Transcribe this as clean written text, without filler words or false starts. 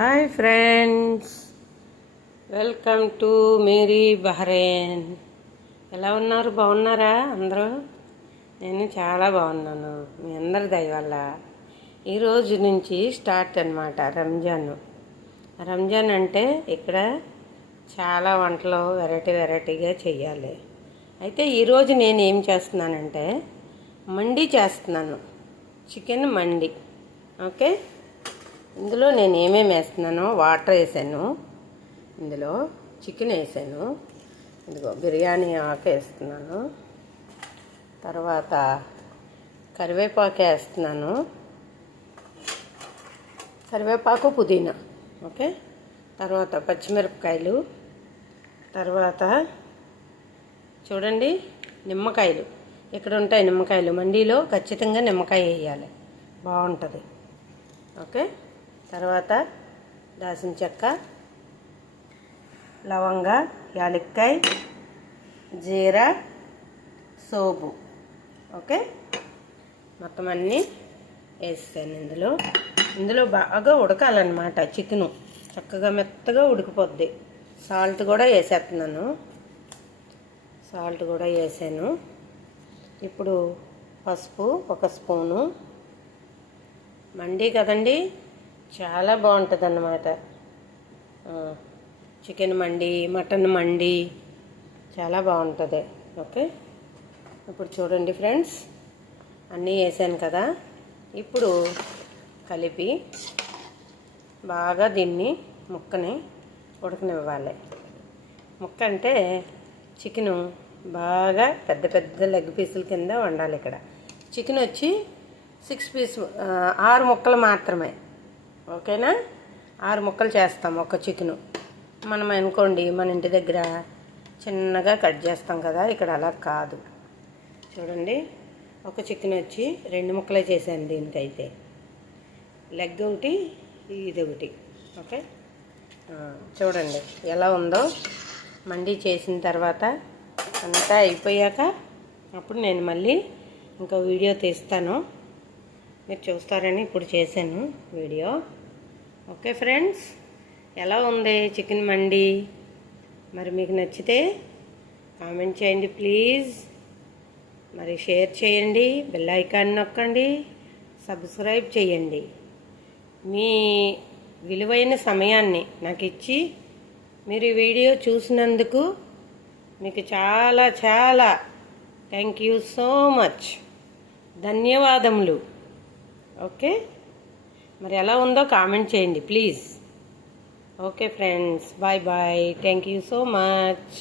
Hi friends, welcome to మేరీ Bahrain. ఎలా ఉన్నారు? బాగున్నారా అందరూ? నేను చాలా బాగున్నాను, మీ అందరి దయ వల్ల. ఈరోజు నుంచి స్టార్ట్ అన్నమాట రంజాన్ అంటే ఇక్కడ చాలా వంటలు వెరైటీగా చేయాలి. అయితే ఈరోజు నేను ఏం చేస్తున్నానంటే మండి చేస్తున్నాను, చికెన్ మండి. ఓకే, ఇందులో నేను ఏమేమి వేస్తున్నానో వాటర్ వేసాను, ఇందులో చికెన్ వేసాను, ఇదిగో బిర్యానీ ఆకు వేస్తున్నాను, తర్వాత కరివేపాకు వేస్తున్నాను, కరివేపాకు పుదీనా. ఓకే, తర్వాత పచ్చిమిరపకాయలు, తర్వాత చూడండి నిమ్మకాయలు. ఇక్కడ ఉంటాయి నిమ్మకాయలు, మండీలో ఖచ్చితంగా నిమ్మకాయ వేయాలి, బాగుంటుంది. ఓకే, తర్వాత దాల్చిన చెక్క, లవంగ, యాలక్కాయ, జీరా, సోపు. ఓకే, మొత్తం అన్నీ వేస్తాను ఇందులో బాగా ఉడకాలన్నమాట. చికెను చక్కగా మెత్తగా ఉడికిపోద్ది. సాల్ట్ కూడా వేసేస్తున్నాను, సాల్ట్ కూడా వేసాను. ఇప్పుడు పసుపు 1 స్పూను. మండి కదండి, చాలా బాగుంటుంది అన్నమాట. చికెన్ మండి, మటన్ మండి చాలా బాగుంటుంది. ఓకే, ఇప్పుడు చూడండి ఫ్రెండ్స్, అన్నీ వేసాను కదా. ఇప్పుడు కలిపి బాగా దీన్ని ముక్కని ఉడకనివ్వాలి. ముక్క అంటే చికెను బాగా పెద్ద లెగ్ పీసుల కింద వండాలి. ఇక్కడ చికెన్ వచ్చి 6 ముక్కలు మాత్రమే. ఓకేనా, 6 ముక్కలు చేస్తాం ఒక చికెను. మనం అనుకోండి మన ఇంటి దగ్గర చిన్నగా కట్ చేస్తాం కదా, ఇక్కడ అలా కాదు. చూడండి, ఒక చికెన్ వచ్చి 2 ముక్కలే చేశాను. దీనికైతే లెగ్ ఒకటి, ఇది ఒకటి. ఓకే, చూడండి ఎలా ఉందో. మండి చేసిన తర్వాత అంతా అయిపోయాక అప్పుడు నేను మళ్ళీ ఇంకో వీడియో తీస్తాను, మీరు చూస్తారని ఇప్పుడు చేశాను వీడియో. ఓకే ఫ్రెండ్స్, ఎలా ఉంది చికెన్ మండి? మరి మీకు నచ్చితే కామెంట్ చేయండి ప్లీజ్, మరి షేర్ చేయండి, బెల్ ఐకాన్ నొక్కండి, సబ్స్క్రైబ్ చేయండి. మీ విలువైన సమయాన్ని నాకు ఇచ్చి మీరు ఈ వీడియో చూసినందుకు మీకు చాలా థ్యాంక్ యూ సో మచ్, ధన్యవాదములు. ఓకే, మరి ఎలా ఉందో కామెంట్ చేయండి please. Okay friends, bye, thank you so much.